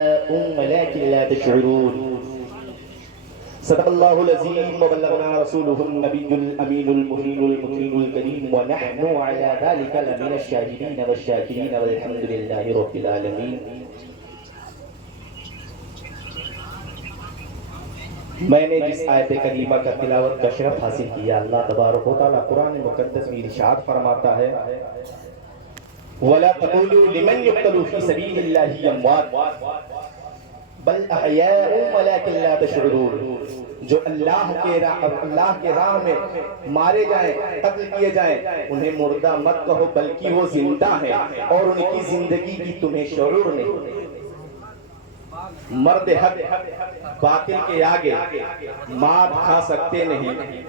ولكن لا تشعرون صدق الله العظيم وبلغنا رسوله النبي الأمين المهين المكين الكريم ونحن على ذلك لمن الشاهدين والشاكرين والحمد لله رب العالمين. میں نے جس آیت کریمہ کا تلاوت کا شرف حاصل کیا، اللہ تبارک و تعالیٰ قرآن مقدس میں ارشاد فرماتا ہے وَلَا تَقُولُوا لِمَنْ يُقْتَلُ فِي سَبِيلِ اللَّهِ أَمْوَاتٌ بل احیاء ولکن لا تشعرون. جو اللہ کے راہ میں مارے جائیں، قتل کیے جائیں، انہیں مردہ مت کہو بلکہ وہ زندہ ہیں اور ان کی زندگی کی تمہیں شعور نہیں. مرد حق باطل کے آگے مات کھا سکتے نہیں.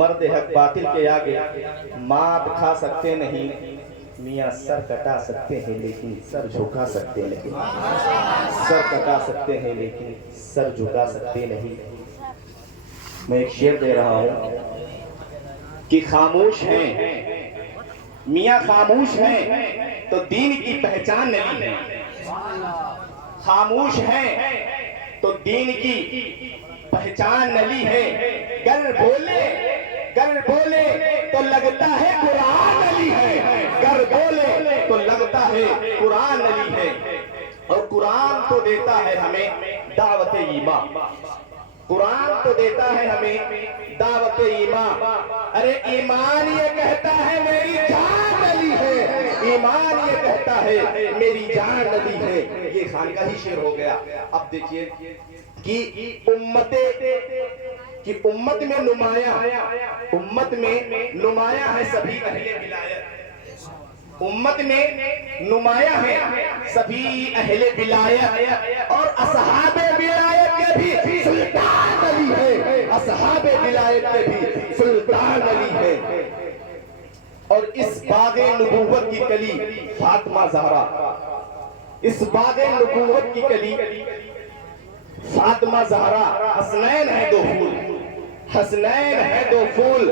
مرد حق باطل کے آگے مات کھا سکتے نہیں. میاں سر کٹا سکتے ہیں لیکن سر جھکا سکتے نہیں. سر کٹا سکتے ہیں لیکن سر جھکا سکتے نہیں. میں ایک شعر دے رہا ہوں کہ خاموش ہیں میاں، خاموش ہیں تو دین کی پہچان نہیں ہے. خاموش ہیں تو دین کی پہچان نہیں ہے. گر بولے تو لگتا ہے قرآن علی ہے. گر بولے تو لگتا ہے قرآن علی ہے. اور قرآن تو دیتا ہے ہمیں دعوت ایمان. قرآن تو دیتا ہے ہمیں دعوت ایمان. ارے ایمان یہ کہتا ہے میری جان علی ہے. ایمان یہ کہتا ہے میری جان علی ہے. یہ خانقاہی شعر ہو گیا. اب دیکھیے کہ امت میں نمایاں ہے سبھی اہل ولایت. امت میں نمایاں ہے سبھی اہل ولایت اور اصحاب ولایت کے بھی سلطان علی ہے. اصحاب ولایت کے بھی سلطان علی ہے. اور اس باغ نبوت کی کلی فاطمہ زہرا، اس باغ نبوت کی کلی فاطمہ زہرا. حسنین ہے دو پھول، حسنین ہے دو پھول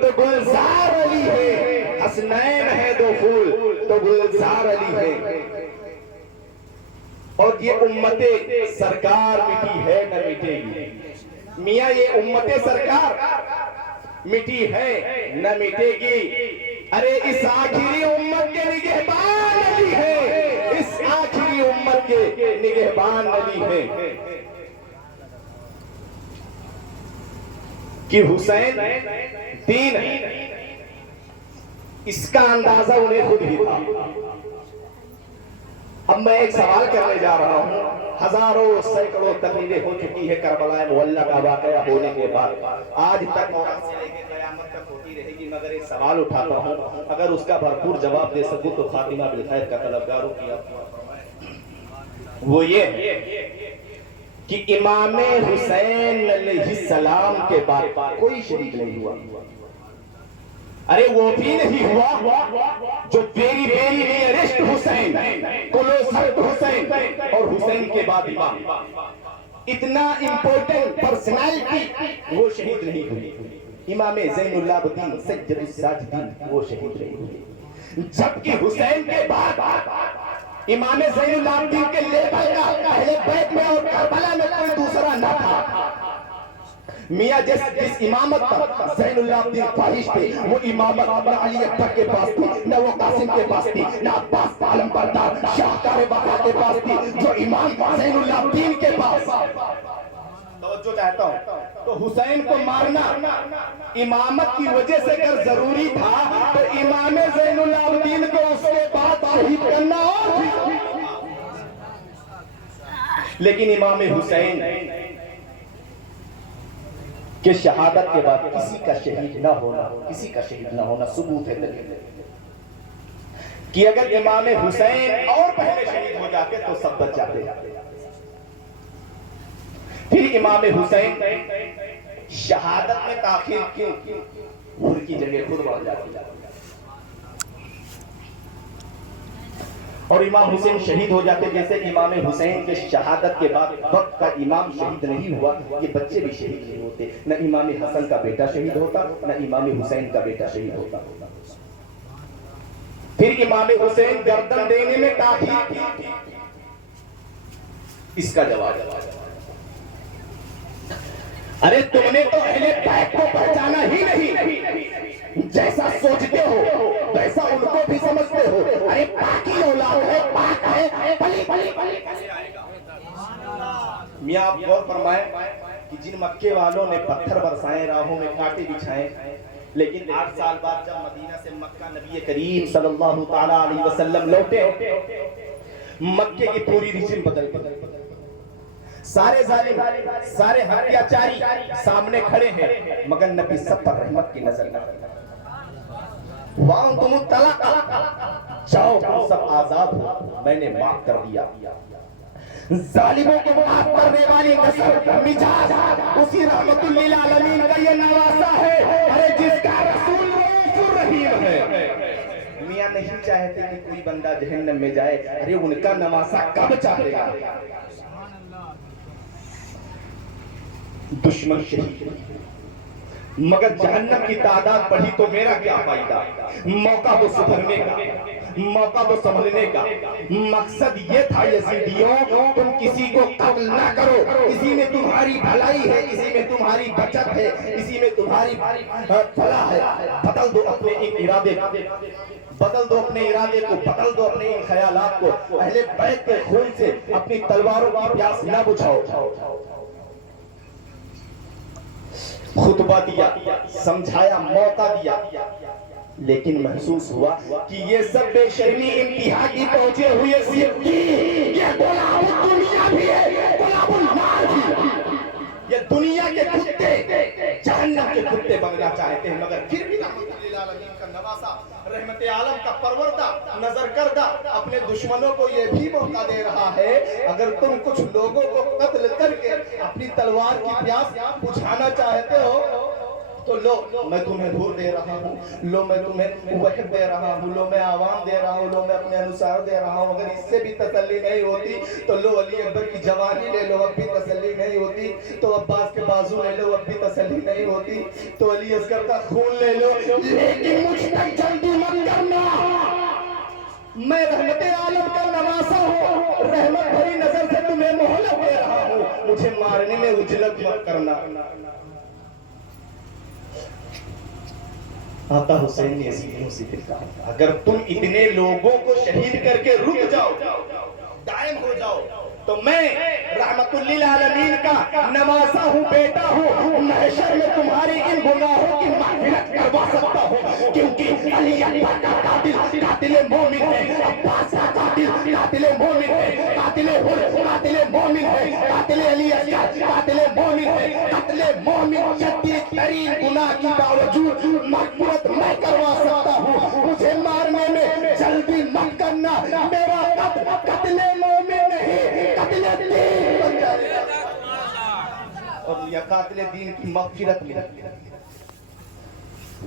تو گلزار علی ہے. حسنین ہے دو پھول تو گلزار علی ہے. اور یہ امت سرکار مٹی ہے نہ مٹے گی. میاں یہ امت سرکار مٹی ہے نہ مٹے گی. ارے اس آخری امت کے نگہبان علی ہے. اس آخری امت کے نگہبان علی ہے. کہ حسین دین ہے اس کا اندازہ انہیں خود ہی تھا. اب میں ایک سوال کرنے جا رہا ہوں. ہزاروں سینکڑوں تقریریں ہو چکی ہے کربلا معلی کا واقعہ ہونے کے بعد. آج تک قیامت تک ہوتی رہے گی. مگر ایک سوال اٹھاتا ہوں، اگر اس کا بھرپور جواب دے سکوں تو خاتمہ بالخیر کا طلبگار ہوں کیا. وہ یہ کہ امام حسین علیہ السلام کے بعد کوئی شریک نہیں ہوا. ارے وہ بھی نہیں ہوا جو ویری ویری نیرسٹ حسین، کلوزسٹ حسین اور حسین کے بعد امام. اتنا امپورٹنٹ پرسنالٹی وہ شہید نہیں ہوئی. امام زین العابدین سید الساجدین وہ شہید نہیں ہوئی. جبکہ حسین کے بعد امام زین العابدین کے لیبل کا اہل بیت میں اور کربلا میں کوئی دوسرا نہ تھا. میاں جس امامت پر زین العابدین خواہش تھے وہ امامت نہ علی اکبر کے پاس تھی، نہ وہ قاسم کے پاس تھی، نہ عباس عالم بردار شاہکار وفا کے پاس تھی. جو امام زین العابدین کے پاس. توجہ چاہتا ہوں. تو حسین کو مارنا امامت کی وجہ سے اگر ضروری تھا تو امام زین العابدین کو اس کے بعد شہید کرنا اور لیکن امام حسین کہ شہادت کے بعد کسی کا شہید نہ ہونا ثبوت ہے دلیل کہ اگر امام حسین اور پہلے شہید ہو جاتے تو سب بچ جاتے. پھر امام حسین شہادت میں تاخیر کیوں؟ ان کی جگہ خود بڑھ جاتی. اور امام حسین شہید ہو جاتے. جیسے امام حسین کے شہادت کے بعد وقت کا امام شہید نہیں ہوا، یہ بچے بھی شہید نہیں ہوتے. نہ امام حسن کا بیٹا شہید ہوتا، نہ امام حسین کا بیٹا شہید ہوتا. پھر امام حسین گردن دینے میں تاخیر کی. اس کا جواب ارے تم نے تو اہل بیت کو پہچانا ہی نہیں، جیسا سوچتے ہو ویسا ان کو بھی سمجھتے ہو۔ ارے پاکی اولاد ہے، پاک ہے، پلی پلی پلی آئے گا۔ میاں آپ غور فرمائیں کہ جن مکے والوں نے پتھر برسائے، راہوں میں کانٹے بچھائے، لیکن 8 سال بعد جب مدینہ سے مکہ نبی کریم صلی اللہ تعالیٰ علیہ وسلم لوٹے، مکے کی پوری ریجن بدل گئی۔ سارے ظالم، سارے ہتیاچاری سامنے کھڑے ہیں، مگر نبی سب پر رحمت کی نظر نہ کرے۔ وَأَنْتُمُ الطَّلَقَةُ، جاؤ تم سب آزاد ہو، میں نے معاف کر دیا۔ ظالموں کو معاف کرنے والی نسل مجاز اسی رحمت للعالمین کا یہ نواسا ہے، ارے جس کا رسول رؤوف الرحیم ہے۔ میاں نہیں چاہتے کہ کوئی بندہ جہنم میں جائے، ارے ان کا نواسا کب چاہے گا؟ دشمن شہید، مگر جہنم کی تعداد بڑھی تو میرا کیا فائدہ؟ موقع تو سدھرنے کا، موقع تو سنبھلنے کا۔ مقصد یہ تھا یزیدیوں، تم کسی کو قتل نہ کرو، اسی میں تمہاری بھلائی ہے، اسی میں تمہاری بچت ہے، اسی میں تمہاری فلاح ہے۔ بدل دو اپنے ایک ارادے کو، بدل دو اپنے ارادے کو، بدل دو اپنے ان خیالات کو۔ اہل بیت کے خون سے اپنی تلواروں کی پیاس نہ بجھاؤ۔ خطبہ دیا، سمجھایا، موقع دیا، لیکن محسوس ہوا کہ یہ سب بے شرمی انتہا کی پہنچے ہوئے صدیقی، یہ غلام الدنیا بھی ہے، غلام النار بھی ہے۔ یہ دنیا کے کتے جہنم کے کتے بننا چاہتے ہیں، مگر پھر بھی رحمت للعالمین کا نواسا، رحمت عالم کا پروردہ، نظر کردہ اپنے دشمنوں کو یہ بھی موقع دے رہا ہے، اگر تم کچھ لوگوں کو قتل کر کے اپنی تلوار کی پیاس بجھانا چاہتے ہو تو لو میں تمہیں دھور دے رہا ہوں، لو میں تمہیں وحب دے رہا ہوں، لو میں عوام دے رہا ہوں، لو میں اپنے انصار دے رہا ہوں۔ اگر اس سے بھی تسلی نہیں ہوتی تو لو علی اکبر کی جوانی لے لو، اب بھی تسلی نہیں ہوتی تو عباس کے بازو لے لو، اب بھی تسلی نہیں ہوتی تو علی اصغر کا خون لے لو، لیکن مجھ تک جلدی مت کرنا۔ میں رحمت عالم کا نواسا ہوں، رحمت بھری نظر سے تمہیں مہلت دے رہا ہوں، مجھے مارنے میں عجلت مت کرنا۔ آقا حسین نے اسیدوں سے پھر کہا، اگر تم اتنے لوگوں کو شہید کر کے رک جاؤ، دائم ہو جاؤ، تو میں رحمت للعالمین کا نواسا ہوں، بیٹا ہوں، محشر میں تمہاری ان گناہوں کی مغفرت کروا سکتا ہوں، کیونکہ علی اکبر کا قاتل قاتل مومن ہے، عباس کا قاتل قاتل مومن ہے، قاتل حر قاتل مومن ہے، قاتل علی اصغر قاتل مومن ہے۔ قتل مومن شدید ترین گناہ کی باوجود مغفرت میں کروا سکتا ہوں، مجھے مارنے میں جلدی مت کرنا، میرا قتل مومن نہیں، قتل دین بن جائے گا۔ اور یہ قاتل دین کی مغفرت میں،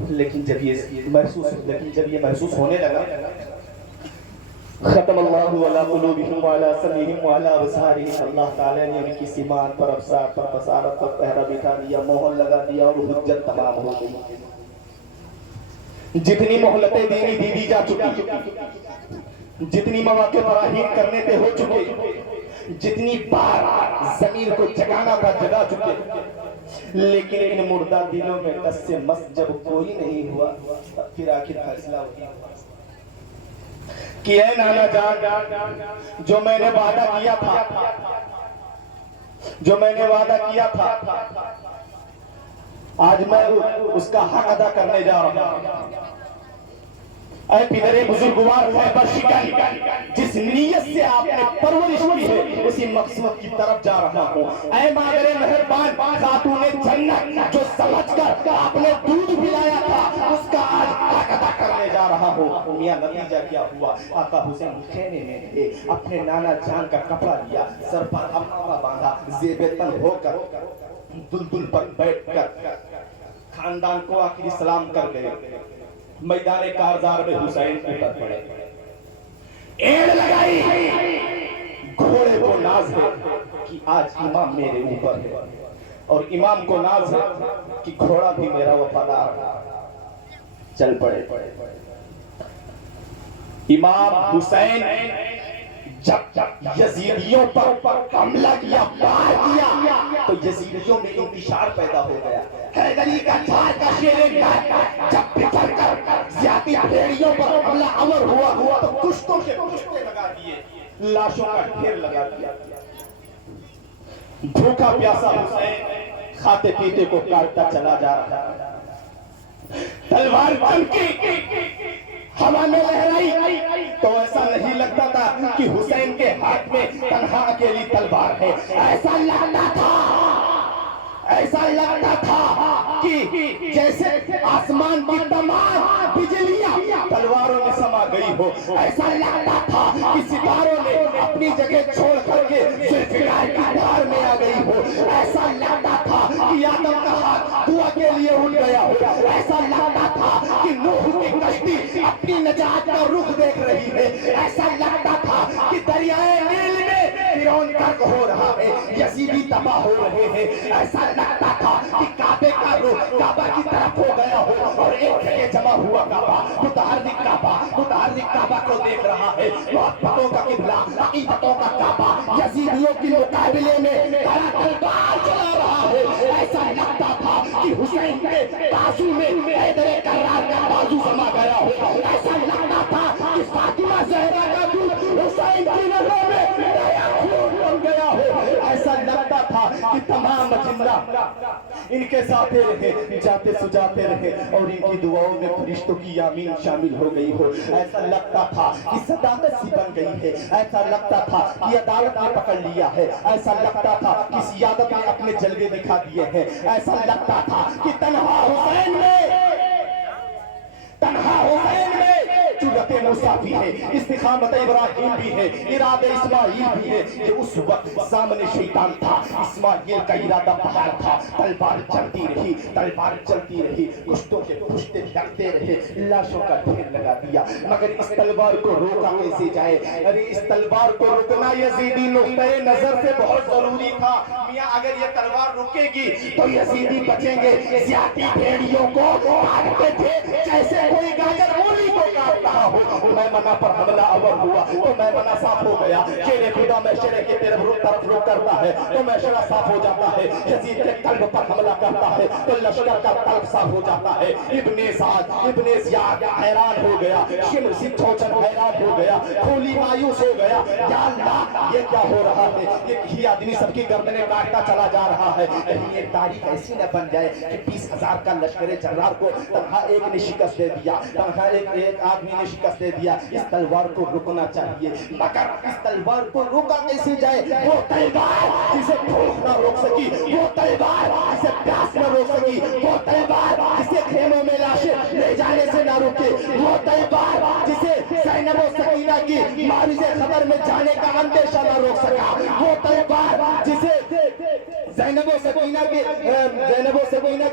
لیکن جب یہ محسوس ہونے لگا، ختم اللہ علی قلوبہم وعلی سمعہم وعلی ابصارہم، اللہ تعالیٰ نے ان کی سماعت پر، ابصار پر، بصارت پر پہرہ بٹھا دیا، مہر لگا دیا اور حجت تمام ہو گئی۔ جتنی مہلتیں دی جا چکی، جتنی مواقع فراہم کرنے پہ ہو چکے، جتنی بار ضمیر کو جگانا تھا جگا چکے، لیکن ان مردہ دلوں میں دس سے مس جب کوئی نہیں ہوا، پھر آخر فیصلہ ہوا کہ اے نانا جان، جو میں نے وعدہ کیا تھا، آج میں اس کا حق ادا کرنے جا رہا ہوں۔ اے پدر بزرگوار خیبر شکن، جس نیت سے آپ نے پرورش کی ہے اسی مقصود کی طرف جا رہا ہوں۔ اے مادر مہربان خاتون جنت، جو سمجھ کر آپ نے دودھ پلایا تھا اس کا آج حق ادا کرنے جا رہا ہوں۔ میاں نتیجہ کیا ہوا؟ آقا حسین خیمے میں تھے، اپنے نانا جان کا کپڑا لیا، سر پر امامہ باندھا، زیب تن ہو کر دلدل پر بیٹھ کر خاندان کو آخری سلام کر گئے۔ میدان کارزار میں حسین اتر پڑے، ایڑ لگائی، گھوڑے کو ناز ہے کہ آج امام میرے اوپر ہے، اور امام کو ناز ہے کہ گھوڑا بھی میرا وفادار ہے۔ چل پڑے۔ امام حسین جب یزیدیوں پر حملہ کیا، وار کیا، تو یزیدیوں میں انتشار پیدا ہو گیا۔ حیدری کا چھار کا شیر جب پھر کر زیادتی بھیڑیوں پر حملہ آور ہوا تو کشتوں کے کشتے لگا دیے، لاشوں کا ڈھیر لگا دیا۔ بھوکا پیاسا حسین کھاتے پیتے کو کاٹتا چلا جا رہا ہے۔ تلوار چمکی، ہوا میں لہرائی تو ایسا نہیں لگتا تھا کہ حسین کے ہاتھ میں تنہا اکیلی تلوار ہے، ایسا لگتا تھا کہ جیسے آسمان کی تمام بجلیاں تلواروں میں سما گئی ہو، ایسا لگتا تھا کہ ستاروں نے اپنی جگہ چھوڑ کر کے ذوالفقار کی دھار میں آ گئی ہو، ایسا لگتا تھا کہ آدم کا ہاتھ دعا کے لیے اٹھ گیا ہو، ایسا لگتا تھا کہ نوح کی کشتی اپنی نجات کا رخ دیکھ رہی ہے، ایسا لگتا تھا کہ دریائے نیل میں فرعون غرق ہو رہا ہے، یزیدی تباہ ہو رہے ہیں، ایسا لگتا تھا کہ کعبے کا رخ کعبہ کی طرف ہو گیا ہو اور ایک جگہ جمع ہوا کعبہ، متحرک کعبہ کو دیکھ رہا ہے، محبتوں کا قبلہ، عقیدتوں کا کعبہ یزیدیوں کے مقابلے میں کھڑا تلوار چلا رہا ہے، ایسا لگتا تھا کہ حسین کے بازو میں حیدر کرار کا بازو سما گیا ہو، ایسا لگتا تھا کہ فاطمہ زہرا کا دودھ حسین کی نظروں میں نیا خون بن گیا ہو، ایسا لگتا تھا کہ تمام زندہ ان کے ساتھ رہے، جاتے سجاتے رہے اور ان کی دعاؤں میں فرشتوں کی آمین شامل ہو گئی ہو، ایسا لگتا تھا کہ صداقت سی بن گئی ہے، ایسا لگتا تھا کہ عدالت نے پکڑ لیا ہے، ایسا لگتا تھا کہ سیادت نے اپنے جلوے دکھا دیے ہیں، ایسا لگتا تھا کہ تنہا حسین میں جرأت موسیٰ بھی ہے، استقامت ابراہیم بھی ہے، ارادہ اسماعیل بھی ہے، کہ اس وقت سامنے شیطان تھا، اسماعیل کا ارادہ پہاڑ تھا، تلوار چلتی رہی، کشتوں کے کشتے لگتے رہے، لاشوں کا ڈھیر لگا دیا، مگر اس تلوار کو روکا کیسے جائے؟ ارے اس تلوار کو روکنا یزیدی نقطۂ نظر سے بہت ضروری تھا، میاں اگر یہ تلوار رکے گی تو یزیدی بچیں گے، زیادتی بھیڑیوں کو کاٹتے تھے جیسے کوئی گاجر مولی کو کاٹ رہا ہو، میمنہ پر حملہ آور ہوا تو میمنہ صاف ہو گیا، شیر خدا میشرے کی طرف رخ کرتا ہے تو میشرہ صاف ہو جاتا ہے، یزید کے قلب پر حملہ کرتا ہے تو لشکر کا قلب صاف ہو جاتا ہے، ابن سعد ابن زیاد حیران ہو گیا، شمر سچوچن حیران ہو گیا، کھولی مایوس ہو گیا، یا اللہ یہ کیا ہو رہا ہے، یہ آدمی سب کی گردنیں کاٹتا چلا جا رہا ہے، کہیں یہ تاریخ ایسی نہ بن جائے کہ 20,000 کا لشکر جرار کو تنہا ایک نے شکست دے دیا، تنہا ایک آدمی نے شکست دے دیا، اس تلوار کو رکنا چاہیے، مگر اس تلوار کو روکا کیسے جائے؟ وہ تلوار جسے بھوک نہ روک سکی، وہ تلوار جسے پیاس نہ روک سکی، وہ تلوار جسے خیموں میں لاشیں لے جانے سے نہ روکے، وہ تلوار جسے زینب و سکینہ کی معرض خطر میں جانے کا اندیشہ نہ روک سکا، وہ تلوار جسے زینب و سکینہ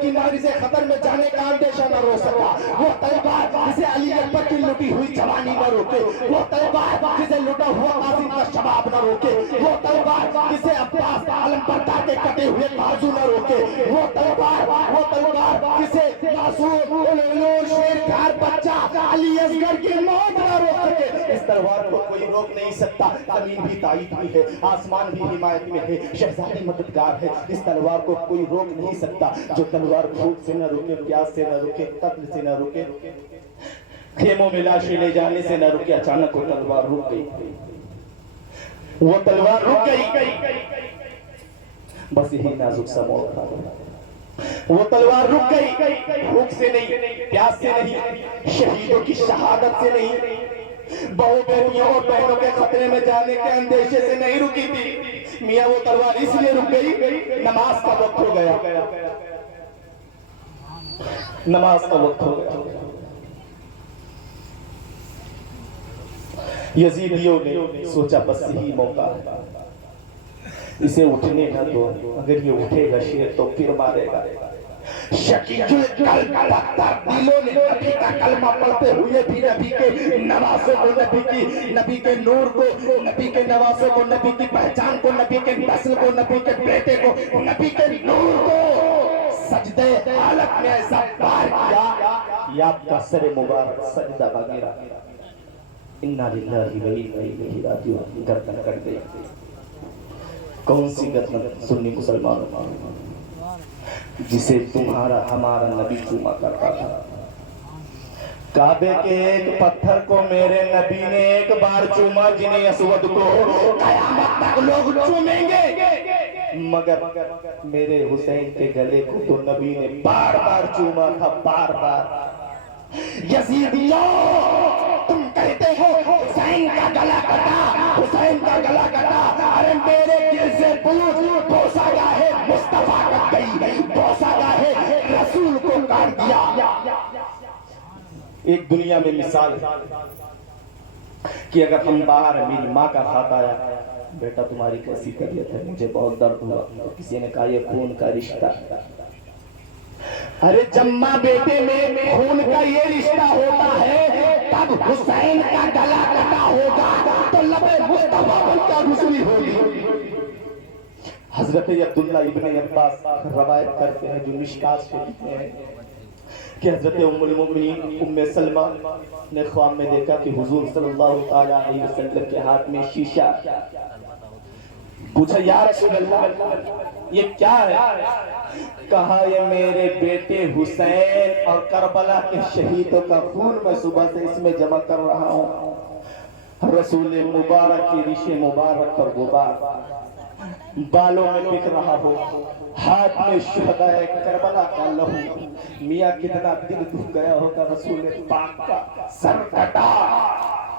کی معرض خطر میں جانے کا اندیشہ نہ روک سکا، وہ تلوار جسے علی اکبر کی لٹی ہوئی جوانی نہ روکے، وہ تلوار جسے لٹا ہوا قاسم کا شباب نہ روکے، وہ تلوار جسے عباس عالم بردار کے کٹے ہوئے بازو نہ روکے، وہ تلوار جسے معصوم العلوم شیرکھار بچہ علی اصغر کی موت نہ روک سکے، اس تلوار کو کوئی روک نہیں سکتا، زمین بھی تائید بھی ہے، آسمان بھی حمایت میں ہے، شہزادی مددگار ہے، اس تلوار کو کوئی روک نہیں سکتا، جو تلوار بھوک سے نہ روکے، پیاس سے نہ روکے، قتل سے نہ روکے، خیموں میں لاشیں لے جانے سے نہ رکے، اچانک وہ تلوار رک گئی، وہ تلوار رک گئی، بس یہی نازک سا موڑ تھا، وہ تلوار رک گئی، بھوک سے نہیں، پیاس سے نہیں، شہیدوں کی شہادت سے نہیں، بہو بیٹیوں اور بہنوں کے خطرے میں جانے کے اندیشے سے نہیں رکی تھی، میاں وہ تلوار اس لیے رک گئی، نماز کا وقت ہو گیا، نماز کا وقت ہو گیا، یزیدیوں نے سوچا بس یہی موقع ہے، اسے اٹھنے نہ دو، اگر یہ اٹھے گا شیر تو پھر مارے گا، شکیل قلب پتھر دلوں نے نبی کا کلمہ پڑھتے ہوئے بھی نبی کے نوازوں کو، نبی کے نور کو، نبی کے نوازوں کو، نبی کی پہچان کو، نبی کے نسل کو، نبی کے بیٹے کو، نبی کے نور کو سجدے حالت میں ایسا پار کیا کہ آپ کا سر مبارک سجدہ وغیرہ، انا للہ و انا الیہ راجعون، گردن کٹ گئی۔ کون سی گردن؟ سنی مسلمانوں، جسے تمہارا ہمارا نبی چوما کرتا تھا۔ کعبے کے ایک پتھر کو میرے نبی نے ایک بار چوما، جنہیں اسود کو قیامت تک لوگ چومیں گے، مگر میرے حسین کے گلے کو تو نبی نے بار بار چوما تھا، بار بار۔ یزیدیوں، تم کہتے ہو حسین کا گلا کٹا، حسین کا گلا کٹا، ارے میرے دل سے پوچھ، بوسہ گاہ مصطفیٰ کٹ گئی، بوسہ گاہ رسول کو کاٹ دیا۔ ایک دنیا میں مثال کہ اگر ہم باہر میری ماں کا ہاتھ آیا، بیٹا تمہاری کیسی طبیعت ہے، مجھے بہت درد ہوا، کسی نے کہا یہ خون کا رشتہ۔ ارے جب ماں بیٹے میں خون کا یہ رشتہ ہوتا ہے، تب حسین کا گلا کٹا ہوگا تو لب مصطفیٰ پر کیا گزری ہوگی۔ حضرت عبداللہ ابن عباس روایت کرتے ہیں، جو مشکات سے لکھتے ہیں کہ حضرت ام المؤمنین ام سلمہ نے خواب میں دیکھا کہ حضور صلی اللہ علیہ وسلم کے ہاتھ میں شیشہ۔ پوچھا یا رسول اللہ یہ کیا ہے؟ کہا یہ میرے بیٹے حسین اور کربلا کے شہیدوں کا خون میں صبح سے اس میں جمع کر رہا ہوں۔ رسول مبارک کی ریش مبارک پر غبار، بالوں میں بکھ رہا ہو، ہاتھ میں شہداء کربلا کا لہو، میاں کتنا دل دکھ گیا ہوگا، رسول پاک کا سر کٹا۔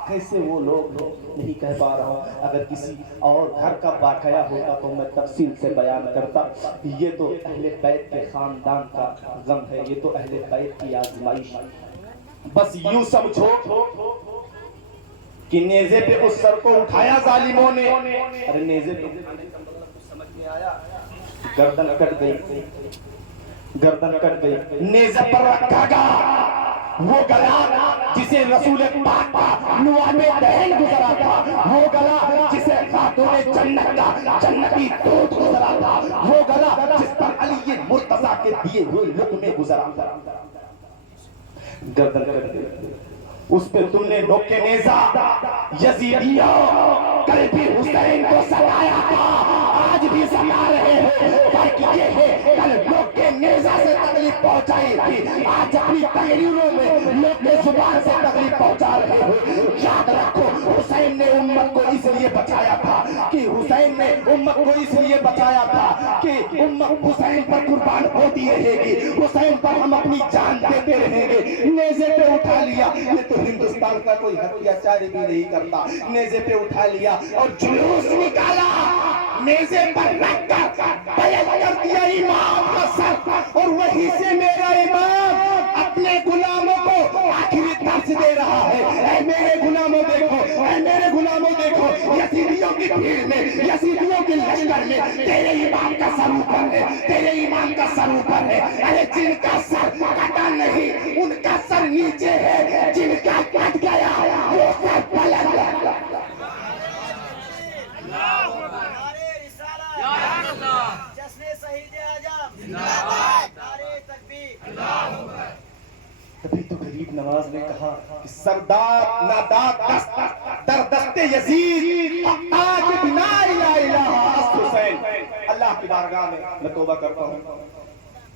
کیسے وہ لوگ نہیں کہہ پا رہا ہوں، اگر کسی اور گھر کا واقعہ ہوتا تو میں تفصیل سے بیان کرتا۔ یہ تو اہل بیت کے خاندان کا غم ہے، یہ تو اہل بیت کی آزمائش۔ بس یوں سمجھو کہ نیزے پہ اس سر کو اٹھایا ظالموں نے، ارے نیزے پہ سمجھ میں آیا، گردن کٹ گئی، گردن کٹ گئی، نیزے پر رکھا گا وہ گلا جسے رسول پاک کا نواب دہن گزرا تھا، وہ گلا جسے خاتون جنت کا جنتی دودھ گزرا تھا، وہ گلا جس پر علی مرتضیٰ کے دیے ہوئے لقمے گزرا تھا۔ گردن کٹ گئی، اس پہ تم نے نوکے نیزہ، یزیدیوں کل بھی حسین کو ستایا تھا، آج بھی ستا رہے ہو، فرق یہ ہے کل نوکے نیزہ سے تکلیف پہنچائی تھی، آج اپنی تقریروں میں نوکے زبان سے تکلیف پہنچا رہے ہو۔ یاد رکھو حسین نے امت کو اس لیے بچایا تھا کہ حسین نے امت کو اس لیے بچایا تھا کہ امت حسین پر قربان ہوتی رہے گی، حسین پر ہم اپنی جان دیتے رہیں گے۔ نیزے پہ اٹھا لیا، یہ تو ہندوستان کا کوئی ہتھیار چاری بھی نہیں کرتا، نیزے پہ اٹھا لیا اور جلوس نکالا، نیزے پر رکھ کر بیعت کر دیا امام کا سر، اور وہیں سے میرا امام اپنے غلاموں کو آخری درس دے رہا ہے۔ اے میرے غلاموں دیکھو، اے میرے غلاموں دیکھو، یزیدیوں کی بھیڑ میں، یزیدیوں کے لشکر میں تیرے امام کا سر اوپر ہے، تیرے امام کا سر اوپر ہے۔ ارے جن کا سر کٹا نہیں ان کا سر نیچے ہے، جن کا کٹ گیا وہ سر بلند ہے۔ تبھی تو غریب نواز نے کہا کہ سردار ناداد دست در دست یزید آج بنا الہ الہ است حسین۔ اللہ کی بارگاہ میں توبہ کرتا ہوں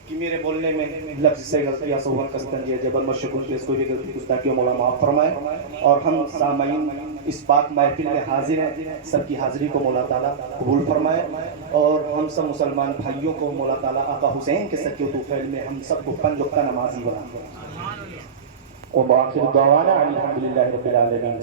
کہ میرے بولنے میں لفظ سے غلطیاں سہون کستن یہ جبر مشکل پیس کوئی بھی غلطی گستاخیوں مولا معاف فرمائے، اور ہم سامعین اس بات محفل میں حاضر ہیں، سب کی حاضری کو مولا تعالیٰ قبول فرمائے، اور ہم سب مسلمان بھائیوں کو مولا تعالیٰ آقا حسین کے سکیت و فعل میں ہم سب کو پنج وقتہ نمازی بنا۔ وآخر دعوانا الحمدللہ رب العالمین۔